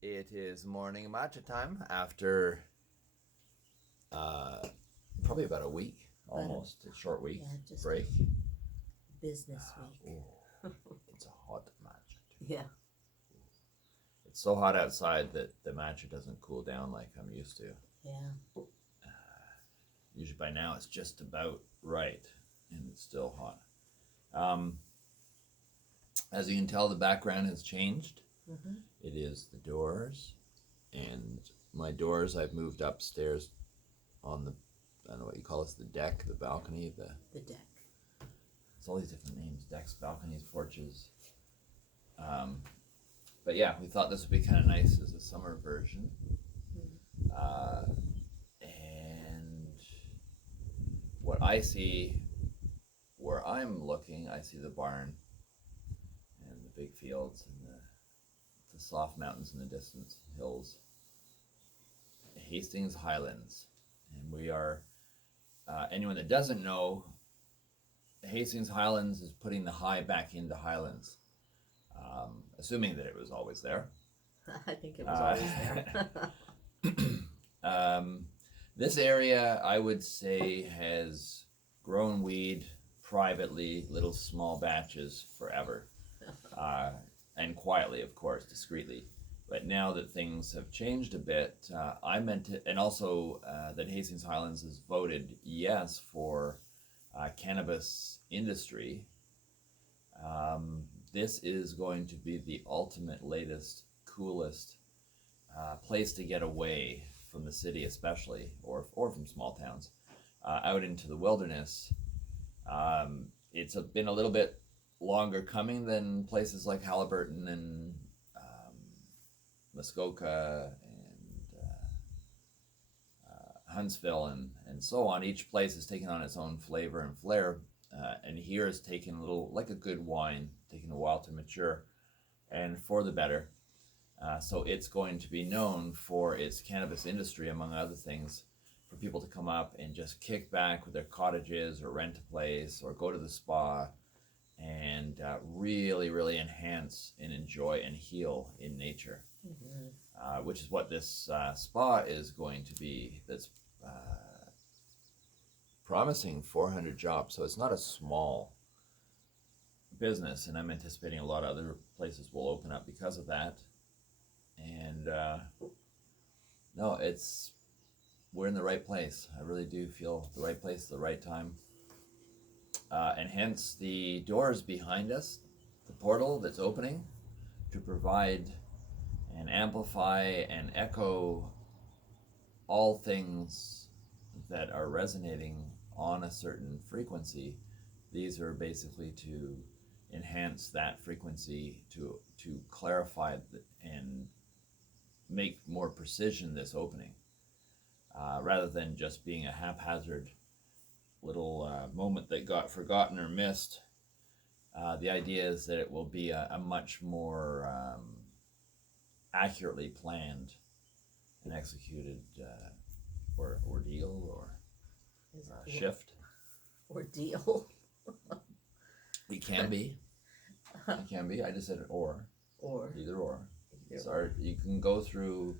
It is morning matcha time after probably about a week, almost a short week just break. Business week. Oh, it's a hot matcha too. Yeah. It's so hot outside that the matcha doesn't cool down like I'm used to. Yeah. Usually by now it's just about right, and it's still hot. Um, as you can tell, the background has changed. Mm-hmm. It is the doors, and my doors I've moved upstairs on the, I don't know what you call this, the deck, the balcony, The deck. it's all these different names, decks, balconies, porches. But yeah, we thought this would be kind of nice as a summer version. Uh, and what I see, where I'm looking, I see the barn and the big fields and the soft mountains in the distance, hills. Hastings Highlands. And we are, anyone that doesn't know, Hastings Highlands is putting the high back into Highlands, assuming that it was always there. I think it was always there. This area, I would say, has grown weed privately, little small batches forever, and quietly, of course, discreetly. But now that things have changed a bit, I meant to, and also that Hastings Highlands has voted yes for cannabis industry. This is going to be the ultimate, latest, coolest place to get away from the city, especially, or from small towns, out into the wilderness. It's been a little bit longer coming than places like Halliburton and Muskoka and Huntsville and so on. Each place has taken on its own flavor and flair, and here is taken a little, like a good wine, taking a while to mature, and for the better. So it's going to be known for its cannabis industry, among other things, for people to come up and just kick back with their cottages or rent a place or go to the spa and really, really enhance and enjoy and heal in nature. Mm-hmm. Which is what this spa is going to be. That's promising 400 jobs. So it's not a small business, and I'm anticipating a lot of other places will open up because of that. And no, we're in the right place. I really do feel the right place, the right time. And hence the doors behind us, the portal that's opening to provide and amplify and echo all things that are resonating on a certain frequency. These are basically to enhance that frequency, to clarify and make more precision this opening, rather than just being a haphazard little moment that got forgotten or missed. The idea is that it will be a much more accurately planned and executed ordeal or shift. Ordeal. It can be. It can be. I just said or. Or. Either or. So you can go through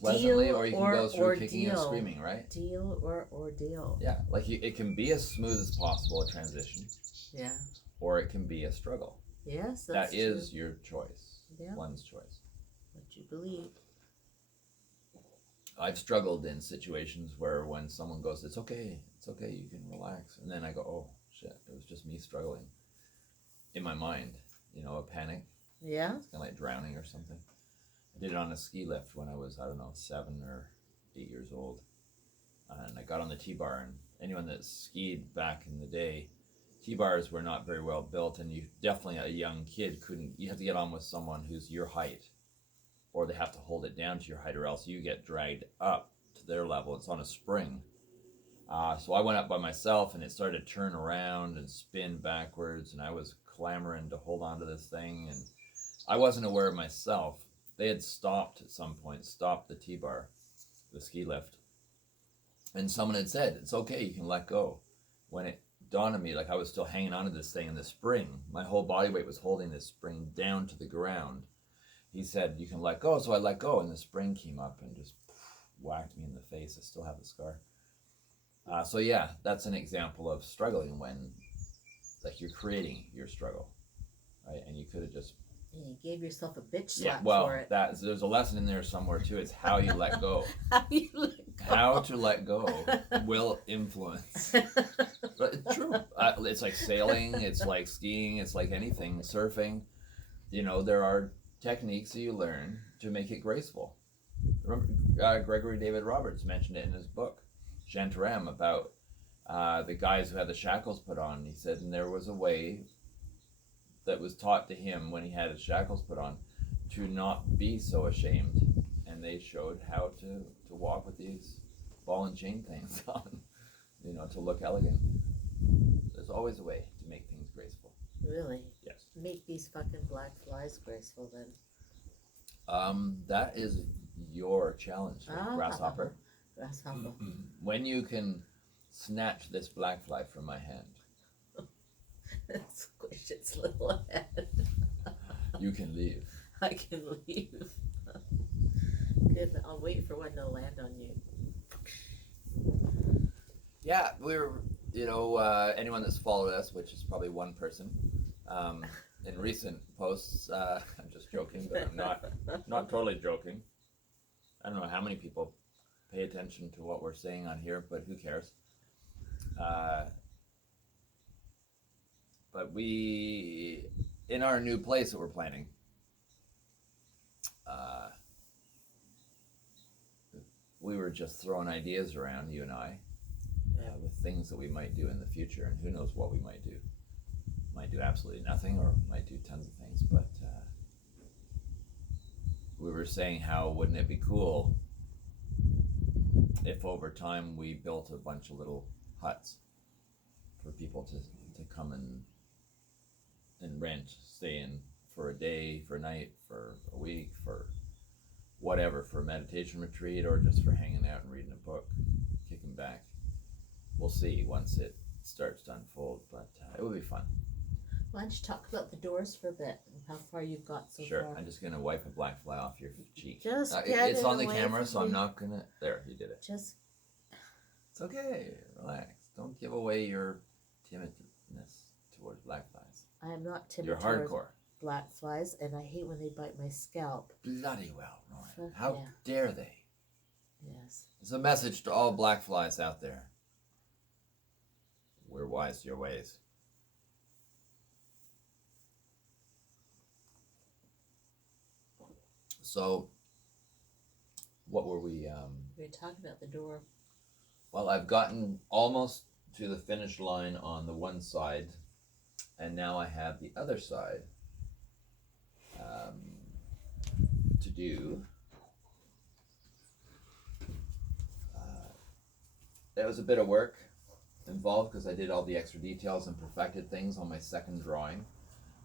pleasantly, or you can go through kicking and screaming, right? Deal or ordeal. Yeah, like it can be as smooth as possible, a transition. Yeah. Or it can be a struggle. Yes, that's that is true. Your choice. Yeah. One's choice. What you believe. I've struggled in situations where when someone goes, it's okay, you can relax. And then I go, oh, shit, it was just me struggling in my mind, a panic. Yeah. It's kind of like drowning or something. I did it on a ski lift when I was, 7 or 8 years old. And I got on the T-bar, and anyone that skied back in the day, T-bars were not very well built, and you definitely, a young kid, you have to get on with someone who's your height, or they have to hold it down to your height, or else you get dragged up to their level. It's on a spring. So I went up by myself, and it started to turn around and spin backwards, and I was clamoring to hold on to this thing, and I wasn't aware of myself. They had stopped at some point, stopped the T-bar, the ski lift. And someone had said, it's okay, you can let go. When it dawned on me, like I was still hanging onto this thing in the spring, my whole body weight was holding this spring down to the ground. he said, you can let go. So I let go, and the spring came up and just whacked me in the face. I still have the scar. So yeah, that's an example of struggling when, like, you're creating your struggle, right? And you could have just You gave yourself a bitch slap well, for it. there's a lesson in there somewhere too. It's how you let go. How you let go. How to let go will influence. But it's true. It's like sailing. It's like skiing. It's like anything. Surfing. You know, there are techniques that you learn to make it graceful. Remember, Gregory David Roberts mentioned it in his book, Shantaram, about the guys who had the shackles put on. He said, and there was a way that was taught to him when he had his shackles put on to not be so ashamed. And they showed how to walk with these ball and chain things on, you know, to look elegant. There's always a way to make things graceful. Really? Yes. Make these fucking black flies graceful then. That is your challenge, grasshopper. Grasshopper. When you can snatch this black fly from my hand, Squish its little head. you can leave. I can leave. Good. I'll wait for one to land on you. Yeah, we're, you know, anyone that's followed us, which is probably one person, in recent posts, I'm just joking, but I'm not totally joking. I don't know how many people pay attention to what we're saying on here, but who cares? But we, in our new place that we're planning, we were just throwing ideas around, you and I, with things that we might do in the future, and who knows what we might do. Might do absolutely nothing, or might do tons of things, but we were saying how wouldn't it be cool if over time we built a bunch of little huts for people to come and rent, stay in for a day, for a night, for a week, for whatever, for a meditation retreat, or just for hanging out and reading a book, kicking back. We'll see once it starts to unfold, but it will be fun. Why don't you talk about the doors for a bit and how far you've got so Sure, far? I'm just gonna wipe a black fly off your cheek. Just it's it on the away camera, from so I'm me. not gonna. There, you did it. Just It's okay. Relax. Don't give away your timidness towards black flies. I am not timid You're towards hardcore. black flies, and I hate when they bite my scalp. Bloody well, Roy. Fuck How yeah. dare they? Yes. It's a message to all black flies out there. We're wise to your ways. So, what were we? We were talking about the door. Well, I've gotten almost to the finish line on the one side, and now I have the other side to do. There was a bit of work involved because I did all the extra details and perfected things on my second drawing.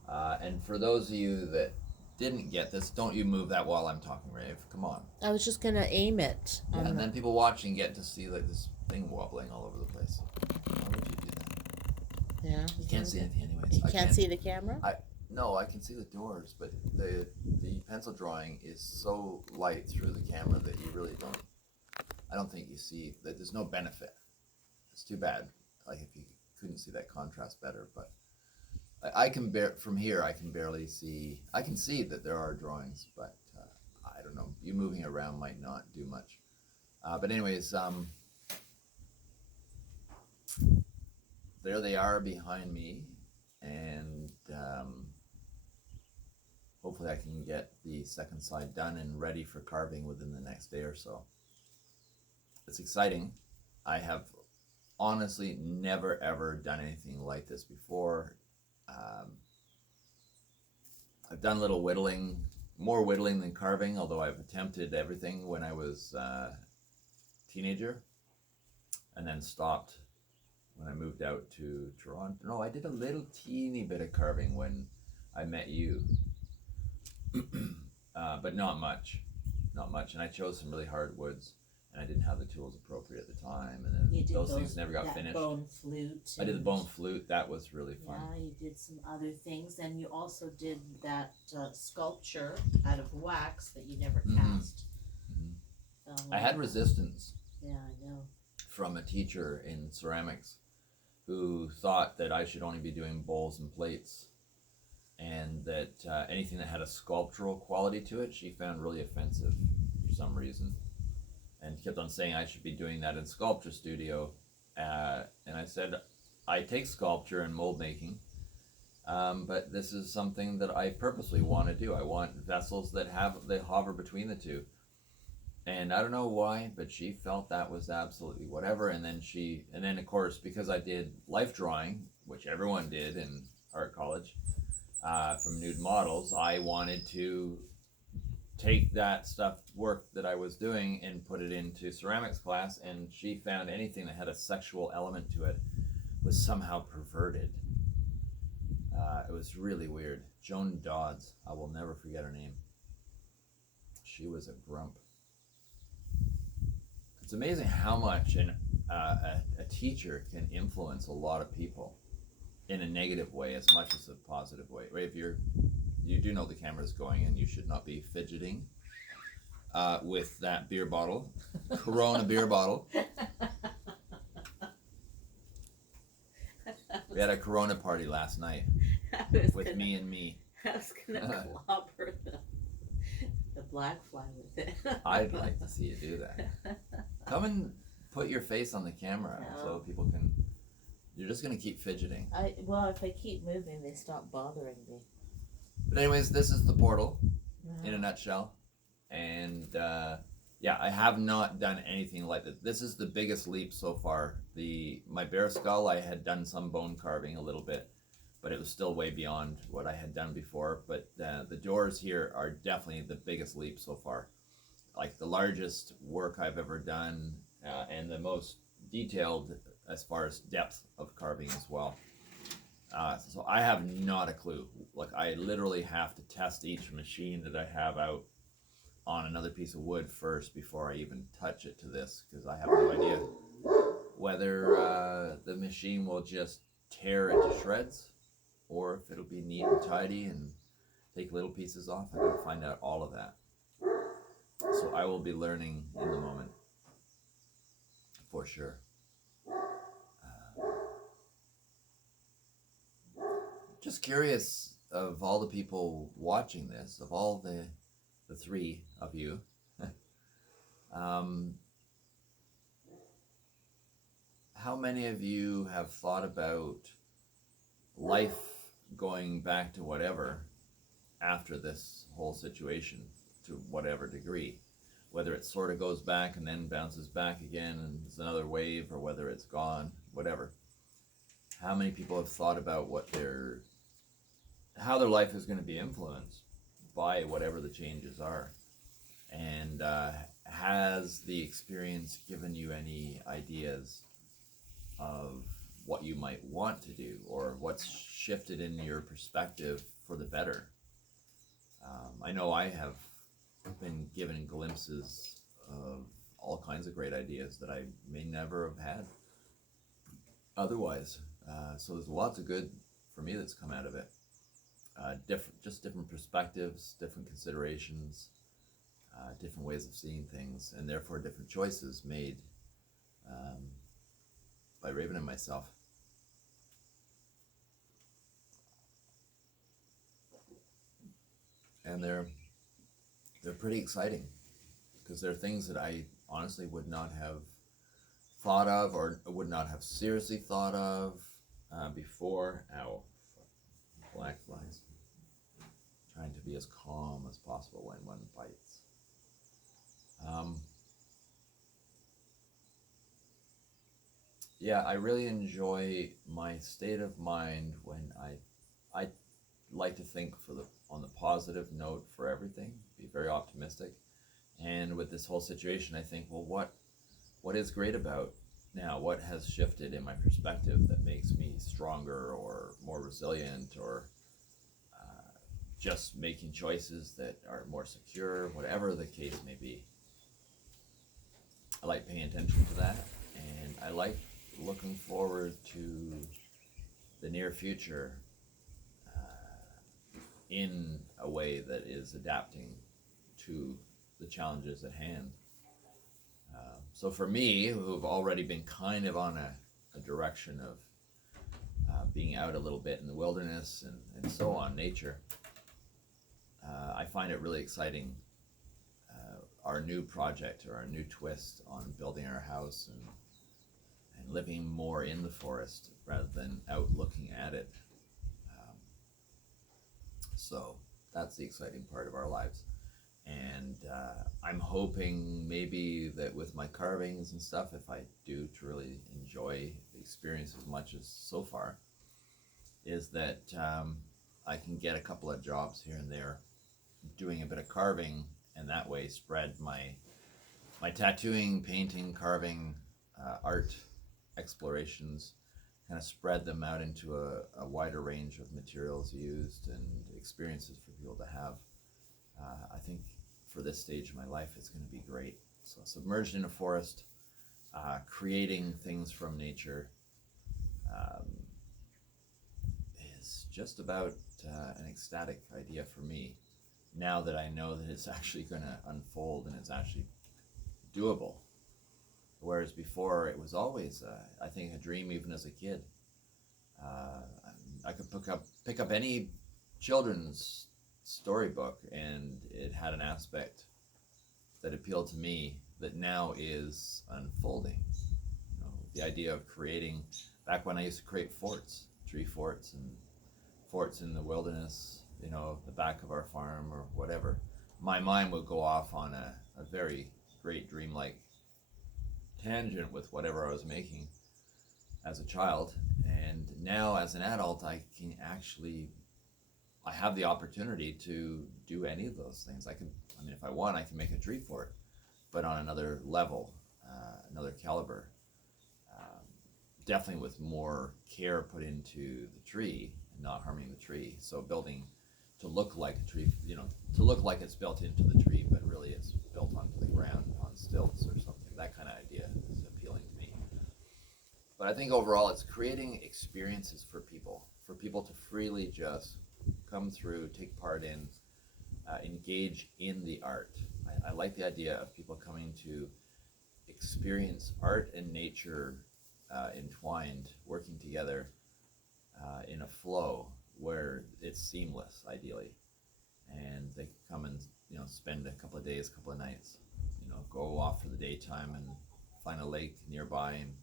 And for those of you that didn't get this, don't you move that while I'm talking, Rave. Come on. I was just gonna aim it. Yeah, and then people watching get to see like this thing wobbling all over the place. Why would you do that? Yeah. You can't see anything anyways. You can't see the camera? No, I can see the doors, but the pencil drawing is so light through the camera that you really don't. I don't think you see that. There's no benefit. It's too bad. Like if you couldn't see that contrast better, but I can from here. I can barely see. I can see that there are drawings, but I don't know. You moving around might not do much. But anyways, there they are behind me, and hopefully I can get the second side done and ready for carving within the next day or so. It's exciting. I have honestly never ever done anything like this before. I've done little whittling, more whittling than carving, although I've attempted everything when I was a teenager, and then stopped when I moved out to Toronto. No, I did a little teeny bit of carving when I met you, but not much, and I chose some really hard woods. and I didn't have the tools appropriate at the time, and then You did those things never got that finished. bone flute. I did the and- bone flute. That was really fun. Yeah, you did some other things, and you also did that sculpture out of wax that you never Mhm. cast. I had resistance Yeah, I know. from a teacher in ceramics who thought that I should only be doing bowls and plates, and that anything that had a sculptural quality to it she found really offensive for some reason, and kept on saying I should be doing that in sculpture studio. And I said, I take sculpture and mold making, but this is something that I purposely want to do. I want vessels that they hover between the two. And I don't know why, but she felt that was absolutely whatever. And then of course, because I did life drawing, which everyone did in art college, from nude models, I wanted to take that work that I was doing and put it into ceramics class. And she found anything that had a sexual element to it was somehow perverted. It was really weird. Joan Dodds, I will never forget her name. She was a grump. It's amazing how much a teacher can influence a lot of people in a negative way as much as a positive way. Right? If you do know the camera's going, and you should not be fidgeting with that beer bottle, Corona beer bottle. We had a Corona party last night with me and me. I was gonna clobber the black fly with it. I'd like to see you do that. Come and put your face on the camera so No. people can. You're just gonna keep fidgeting. Well, if I keep moving, they stop bothering me. But anyways, this is the portal in a nutshell, and yeah, I have not done anything like this. This is the biggest leap so far. My bear skull, I had done some bone carving a little bit, but it was still way beyond what I had done before. But the doors here are definitely the biggest leap so far. Like the largest work I've ever done, and the most detailed as far as depth of carving as well. So I have not a clue. Like I literally have to test each machine that I have out on another piece of wood first before I even touch it to this, because I have no idea whether the machine will just tear it to shreds, or if it'll be neat and tidy and take little pieces off. I gotta find out all of that. So I will be learning in the moment, for sure. Just curious, of all the people watching this, of all the three of you, how many of you have thought about life going back to whatever after this whole situation, to whatever degree? Whether it sort of goes back and then bounces back again and it's another wave, or whether it's gone, whatever. How many people have thought about how their life is going to be influenced by whatever the changes are? And has the experience given you any ideas of what you might want to do, or what's shifted in your perspective for the better? I know I have been given glimpses of all kinds of great ideas that I may never have had otherwise. So there's lots of good for me that's come out of it. Different perspectives, different considerations, different ways of seeing things, and therefore different choices made by Raven and myself. And they're pretty exciting, because they're things that I honestly would not have thought of, or would not have seriously thought of before. Ow, black flies. Trying to be as calm as possible when one bites. Yeah, I really enjoy my state of mind when I like to think on the positive note for everything, be very optimistic. And with this whole situation, I think, well, what is great about now? What has shifted in my perspective that makes me stronger or more resilient, or just making choices that are more secure, whatever the case may be. I like paying attention to that, and I like looking forward to the near future in a way that is adapting to the challenges at hand. So for me, who've already been kind of on a direction of being out a little bit in the wilderness and so on, nature, I find it really exciting. Our new project or our new twist on building our house and living more in the forest rather than out looking at it. Um, so that's the exciting part of our lives. And I'm hoping maybe that with my carvings and stuff, if I do truly enjoy the experience as much as so far, is that I can get a couple of jobs here and there doing a bit of carving, and that way spread my tattooing, painting, carving, art explorations, kind of spread them out into a wider range of materials used and experiences for people to have. I think for this stage of my life, it's going to be great. So submerged in a forest, creating things from nature, um, is just about an ecstatic idea for me. Now that I know that it's actually going to unfold and it's actually doable. Whereas before it was always, I think, a dream even as a kid. Uh, I could pick up any children's storybook and it had an aspect that appealed to me that now is unfolding. You know, the idea of creating, back when I used to create forts, tree forts and forts in the wilderness, you know, the back of our farm or whatever, my mind would go off on a very great dreamlike tangent with whatever I was making as a child. And now as an adult, I have the opportunity to do any of those things. If I want, I can make a tree fort, but on another level, another caliber, definitely with more care put into the tree and not harming the tree. So building to look like a tree, you know, to look like it's built into the tree, but really it's built onto the ground on stilts or something. That kind of idea is appealing to me. But I think overall it's creating experiences for people to freely just come through, take part in, engage in the art. I like the idea of people coming to experience art and nature entwined, working together in a flow where it's seamless, ideally. And they come and, you know, spend a couple of days, a couple of nights, you know, go off for the daytime and find a lake nearby and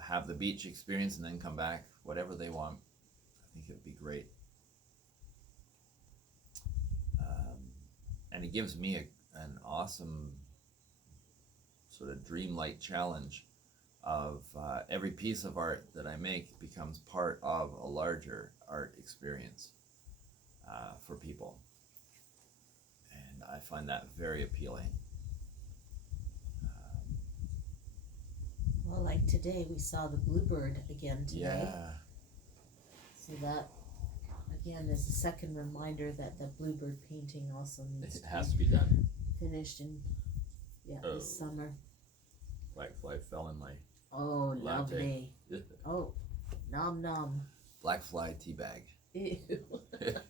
have the beach experience and then come back, whatever they want. I think it would be great. And it gives me an awesome sort of dreamlike challenge of every piece of art that I make becomes part of a larger art experience for people. And I find that very appealing. Well, like today, we saw the bluebird again today. Yeah. So that, again, is a second reminder that the bluebird painting also needs It has to be done. finished in this summer. Black fly fell in my Oh, latte. lovely. Oh, nom nom. Black fly tea bag. Ew.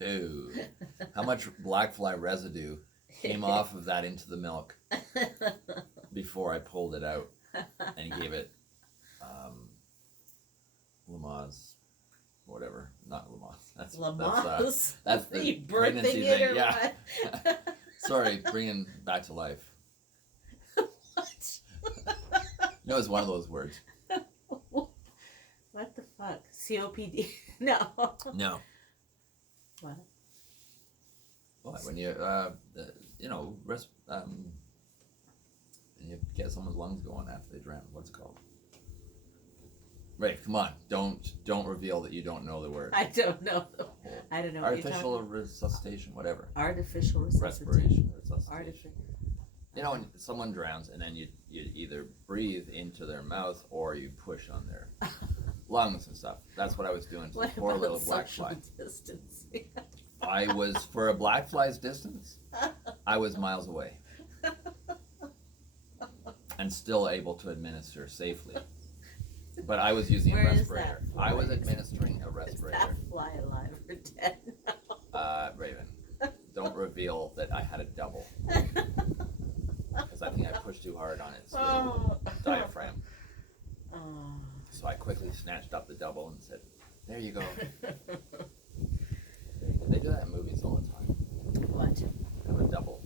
Ew. How much black fly residue came off of that into the milk before I pulled it out and gave it Lamaze, whatever, not Lamaze. Lamaze? That's the You pregnancy birthing it thing. or Yeah. what? Sorry, bringing back to life. What? No, it's one of those words. What the fuck? COPD? No. No. What? Well, when you and you get someone's lungs going after they drown. What's it called? Right, come on. Don't reveal that you don't know the word. I don't know. I don't know. Artificial resuscitation, whatever. Artificial resuscitation. Respiration, resuscitation. Artificial. You know, when someone drowns and then you either breathe into their mouth or you push on their lungs and stuff. That's what I was doing to the poor little black fly. Distancing? I was, for a black fly's distance, I was miles away. and still able to administer safely. But I was using Where a is respirator. that fly? I was administering a Is respirator. that fly alive or dead Raven, don't reveal that I had a double, because I think I pushed too hard on its little diaphragm. Oh. So I quickly snatched up the double and said, "There you go." They do that in movies all the time. What? Have a double.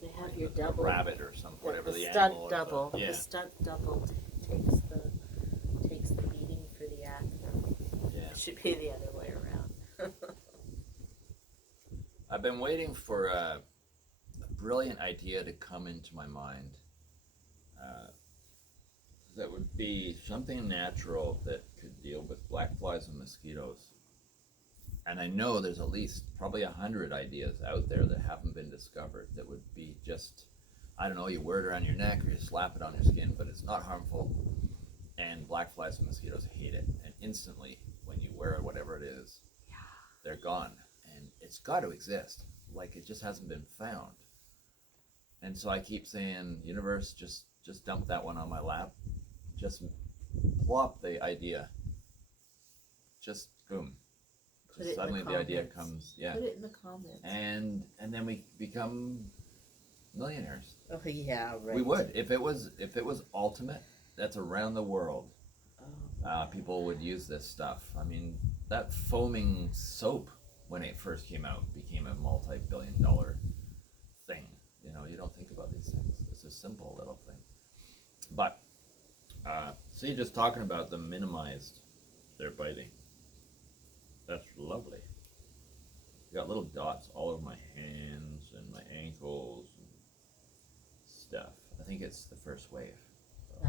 They have Like your a double. rabbit or some whatever the stunt animal. double. Yeah. The stunt double takes the beating for the actor. Yeah. It should be the other way around. I've been waiting for a brilliant idea to come into my mind. That would be something natural that could deal with black flies and mosquitoes. And I know there's at least probably 100 ideas out there that haven't been discovered that would be just, I don't know, you wear it around your neck or you slap it on your skin, but it's not harmful. And black flies and mosquitoes hate it. And instantly, when you wear it, whatever it is, they're gone. And it's got to exist. Like, it just hasn't been found. And so I keep saying, universe, just dump that one on my lap. Just plop the idea. Just boom. Put it in Suddenly the the idea comments. comes, yeah. Put it in the comments. And then we become millionaires. Oh yeah, right. We would. If it was ultimate, that's around the world. Oh, People would use this stuff. I mean, that foaming soap, when it first came out, became a multi-billion-dollar thing. You know, you don't think about these things. It's a simple little thing. But, so you're just talking about the minimized their biting. That's lovely. You got little dots all over my hands and my ankles and stuff. I think it's the first wave. So.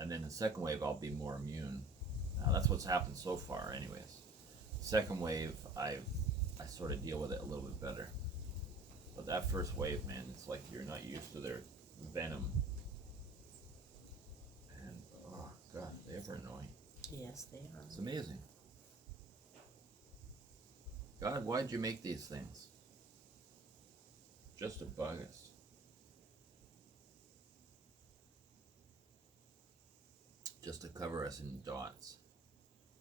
And then the second wave, I'll be more immune. That's what's happened so far, anyways. Second wave, I sort of deal with it a little bit better. But that first wave, man, it's like you're not used to their venom. And, oh, God, they ever annoying. yes, they are. It's amazing. God, why'd you make these things? Just to bug us. Just to cover us in dots.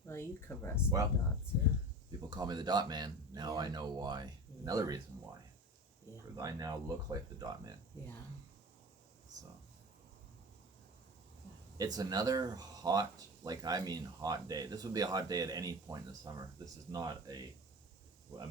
Well, you cover us Well, in dots, yeah. People call me the dot man. Now I know why. Yeah. Another reason why. Yeah. Because I now look like the dot man. Yeah. So. It's another hot, hot day. This would be a hot day at any point in the summer. This is not a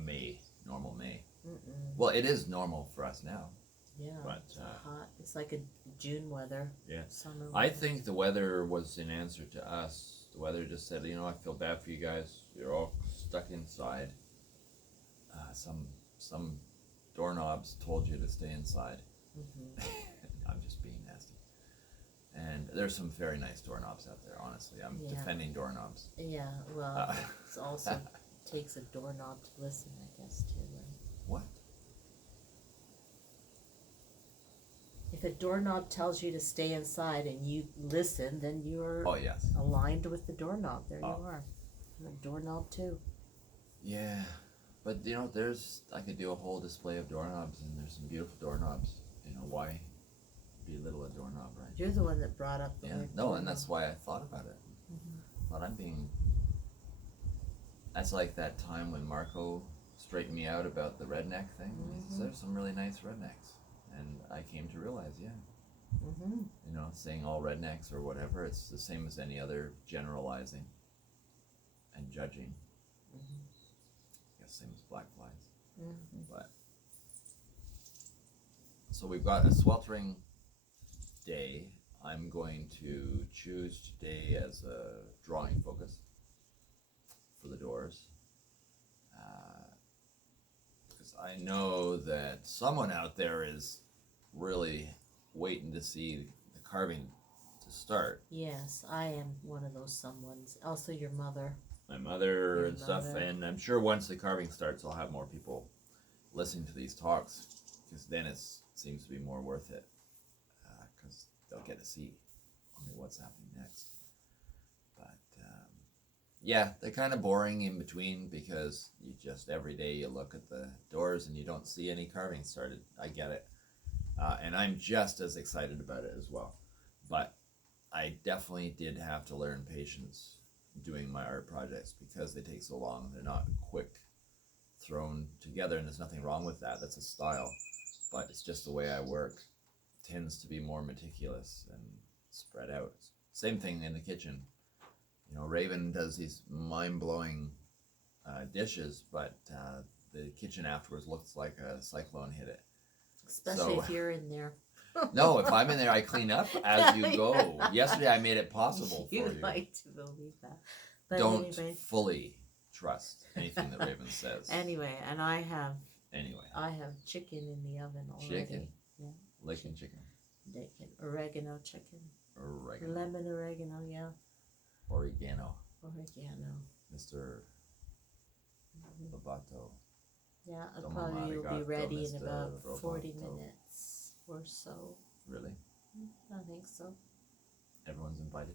May, normal May. Mm-mm. Well, it is normal for us now. Yeah, But, it's hot. It's like a June weather. Yeah. Summer weather. I think the weather was in answer to us. The weather just said, I feel bad for you guys. You're all stuck inside. Some doorknobs told you to stay inside. Mm-hmm. I'm just being nasty. And there's some very nice doorknobs out there, honestly. I'm defending doorknobs. Yeah, well, it also takes a doorknob to listen, I guess, too. Right? What? If a doorknob tells you to stay inside and you listen, then you're Oh, yes. aligned with the doorknob. There you Oh. are. You're a doorknob too. Yeah. But, I could do a whole display of doorknobs, and there's some beautiful doorknobs. Why belittle a doorknob, right? You're the one that brought up the Yeah. word No, doorknob. and that's why I thought about it. Mhm. But that's like that time when Marco straightened me out about the redneck thing. He says, there's some really nice rednecks. And I came to realize, Mm-hmm. saying all rednecks or whatever, it's the same as any other generalizing and judging. Mm-hmm. I guess same as black flies. Mm-hmm. But so we've got a sweltering day. I'm going to choose today as a drawing focus for the doors. Because I know that someone out there is really waiting to see the carving to start. Yes, I am one of those someones. Also, your mother. My mother Your and stuff, mother. and I'm sure once the carving starts, I'll have more people listening to these talks, because then it seems to be more worth it, because they'll get to see what's happening next. But yeah, they're kind of boring in between, because you just every day you look at the doors and you don't see any carving started. I get it. And I'm just as excited about it as well. But I definitely did have to learn patience doing my art projects because they take so long. They're not quick thrown together, and there's nothing wrong with that. That's a style. But it's just the way I work. Tends to be more meticulous and spread out. Same thing in the kitchen. You know, Raven does these mind-blowing dishes, but the kitchen afterwards looks like a cyclone hit it. Especially if you're in there. No, if I'm in there, I clean up as you go. Yesterday, I made it possible for you. You like to believe that. But Don't anyway. fully trust anything that Raven says. Anyway, and I have Anyway, chicken in the oven already. chicken. Yeah. Licking chicken. Chicken. Oregano chicken. Oregano. Lemon oregano, yeah. Oregano. Oregano. Mr. Babato. Yeah, it Domo probably will be arigato, ready in Mr. about 40 Roboto. minutes or so. Really? I think so. Everyone's invited.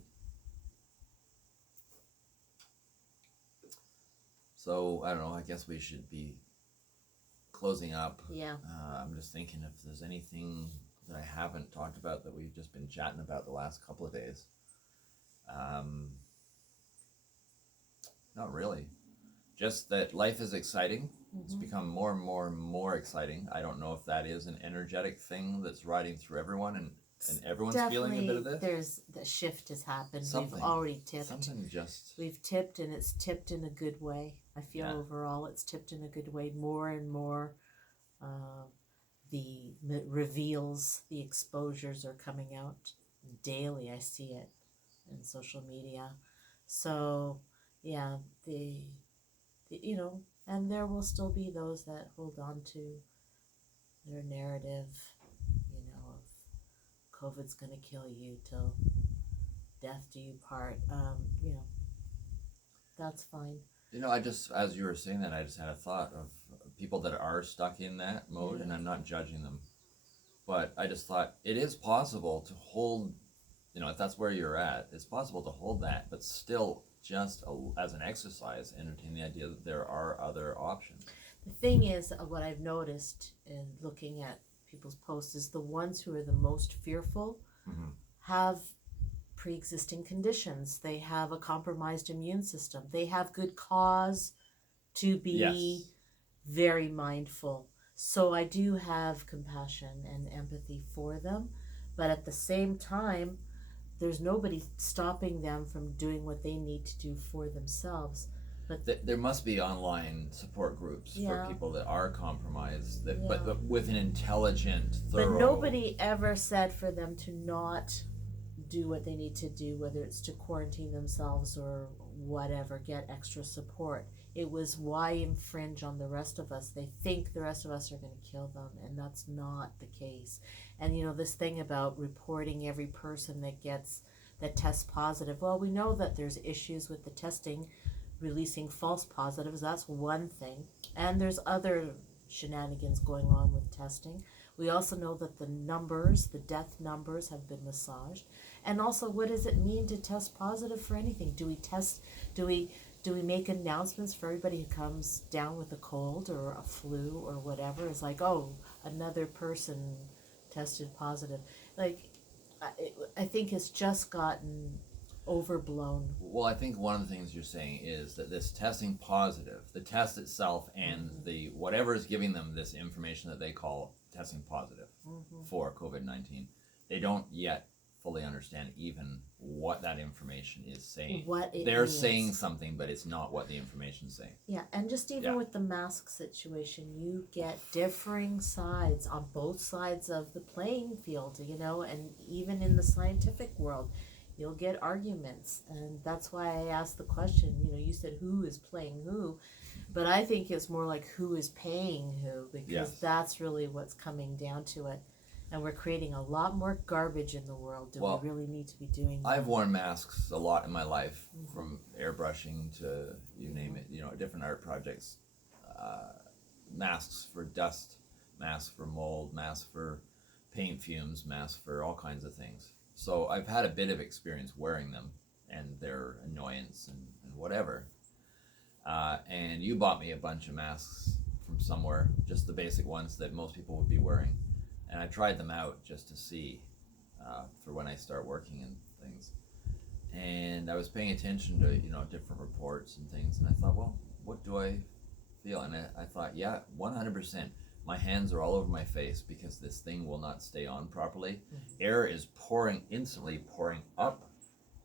So, I don't know, I guess we should be closing up. Yeah. I'm just thinking if there's anything that I haven't talked about that we've just been chatting about the last couple of days. Not really. Just that life is exciting. It's become more and more and more exciting. I don't know if that is an energetic thing that's riding through everyone and everyone's feeling a bit of this. There's the shift has happened. Something. We've already tipped. Something just. We've tipped, and it's tipped in a good way. I feel overall it's tipped in a good way. More and more, the reveals, the exposures are coming out daily. I see it in social media. So yeah, you know, and there will still be those that hold on to their narrative, you know, of COVID's gonna kill you till death do you part. You know, that's fine. You know, I just, as you were saying that, I just had a thought of people that are stuck in that mode, and I'm not judging them. But I just thought it is possible to hold, you know, if that's where you're at, it's possible to hold that, but still just as an exercise, entertain the idea that there are other options. The thing is, what I've noticed in looking at people's posts is the ones who are the most fearful have pre-existing conditions. They have a compromised immune system. They have good cause to be very mindful. So I do have compassion and empathy for them, but at the same time, there's nobody stopping them from doing what they need to do for themselves. But there must be online support groups for people that are compromised, but with an intelligent, thorough. But nobody ever said for them to not do what they need to do, whether it's to quarantine themselves or whatever, get extra support. It was why infringe on the rest of us? They think the rest of us are going to kill them, and that's not the case. And you know, this thing about reporting every person that tests positive. Well, we know that there's issues with the testing, releasing false positives. That's one thing. And there's other shenanigans going on with testing. We also know that the death numbers have been massaged. And also, what does it mean to test positive for anything? Do we make announcements for everybody who comes down with a cold or a flu or whatever? It's like, oh, another person tested positive. Like, I think it's just gotten overblown. Well, I think one of the things you're saying is that this testing positive, the test itself and the whatever is giving them this information that they call testing positive for COVID-19, they don't yet fully understand even what that information is saying. They're saying something, but it's not what the information is saying. Yeah, and just even with the mask situation, you get differing sides on both sides of the playing field, you know, and even in the scientific world, you'll get arguments. And that's why I asked the question, you know, you said who is playing who, but I think it's more like who is paying who, because that's really what's coming down to it. And we're creating a lot more garbage in the world. Do we really need to be doing that? I've worn masks a lot in my life, from airbrushing to you name it, you know, different art projects. Masks for dust, masks for mold, masks for paint fumes, masks for all kinds of things. So I've had a bit of experience wearing them and their annoyance and whatever. And you bought me a bunch of masks from somewhere, just the basic ones that most people would be wearing. and I tried them out just to see for when I start working and things. And I was paying attention to different reports and things, and I thought, well, what do I feel? And I thought, yeah, 100%. My hands are all over my face because this thing will not stay on properly. Air is instantly pouring up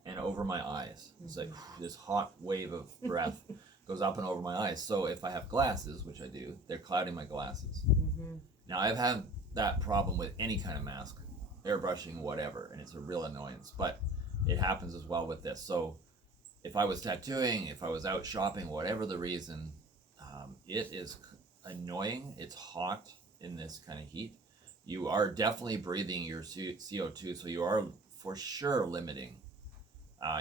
and over my eyes. It's like this hot wave of breath goes up and over my eyes. So if I have glasses, which I do, they're clouding my glasses. Now I've had that problem with any kind of mask, airbrushing, whatever, and it's a real annoyance. But it happens as well with this. So if I was tattooing, if I was out shopping, whatever the reason, it is annoying. It's hot in this kind of heat. You are definitely breathing your CO2, so you are for sure limiting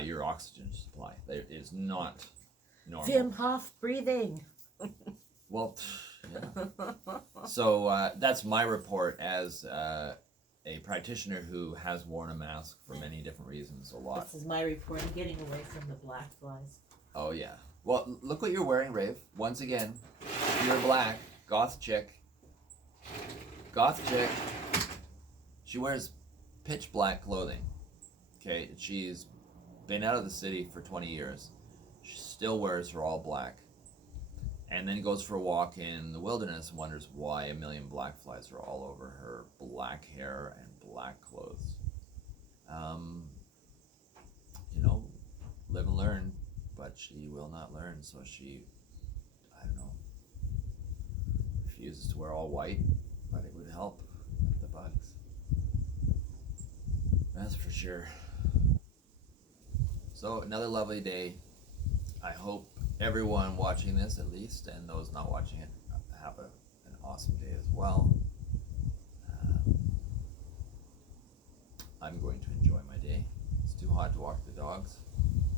your oxygen supply. It is not normal. Wim Hof breathing. Well, yeah. So that's my report as a practitioner who has worn a mask for many different reasons a lot. This is my report. I'm getting away from the black flies. Oh, yeah. Well, look what you're wearing, Rave. Once again, pure black, goth chick. Goth chick. She wears pitch black clothing. Okay, she's been out of the city for 20 years. She still wears her all black. And then goes for a walk in the wilderness and wonders why a million black flies are all over her black hair and black clothes. Live and learn, but she will not learn, so she, I don't know, refuses to wear all white, but it would help with the bugs. That's for sure. So, another lovely day. I hope everyone watching this, at least, and those not watching it, have an awesome day as well. I'm going to enjoy my day. It's too hot to walk the dogs.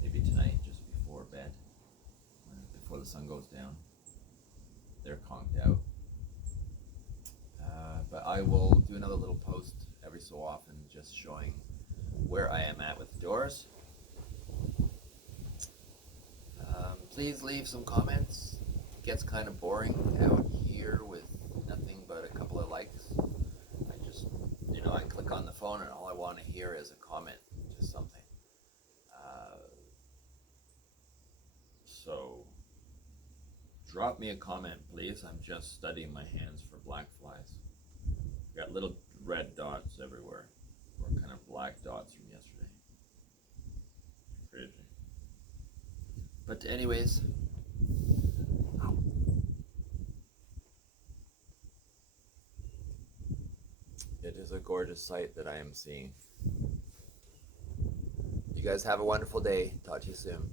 Maybe tonight, just before bed, before the sun goes down. They're conked out. But I will do another little post every so often, just showing where I am at with the doors. Please leave some comments. It gets kind of boring out here with nothing but a couple of likes. I click on the phone and all I want to hear is a comment, just something. So drop me a comment, please. I'm just studying my hands for black flies. Got little red dots everywhere, or kind of black dots from yesterday. Crazy. But anyways, it is a gorgeous sight that I am seeing. You guys have a wonderful day. Talk to you soon.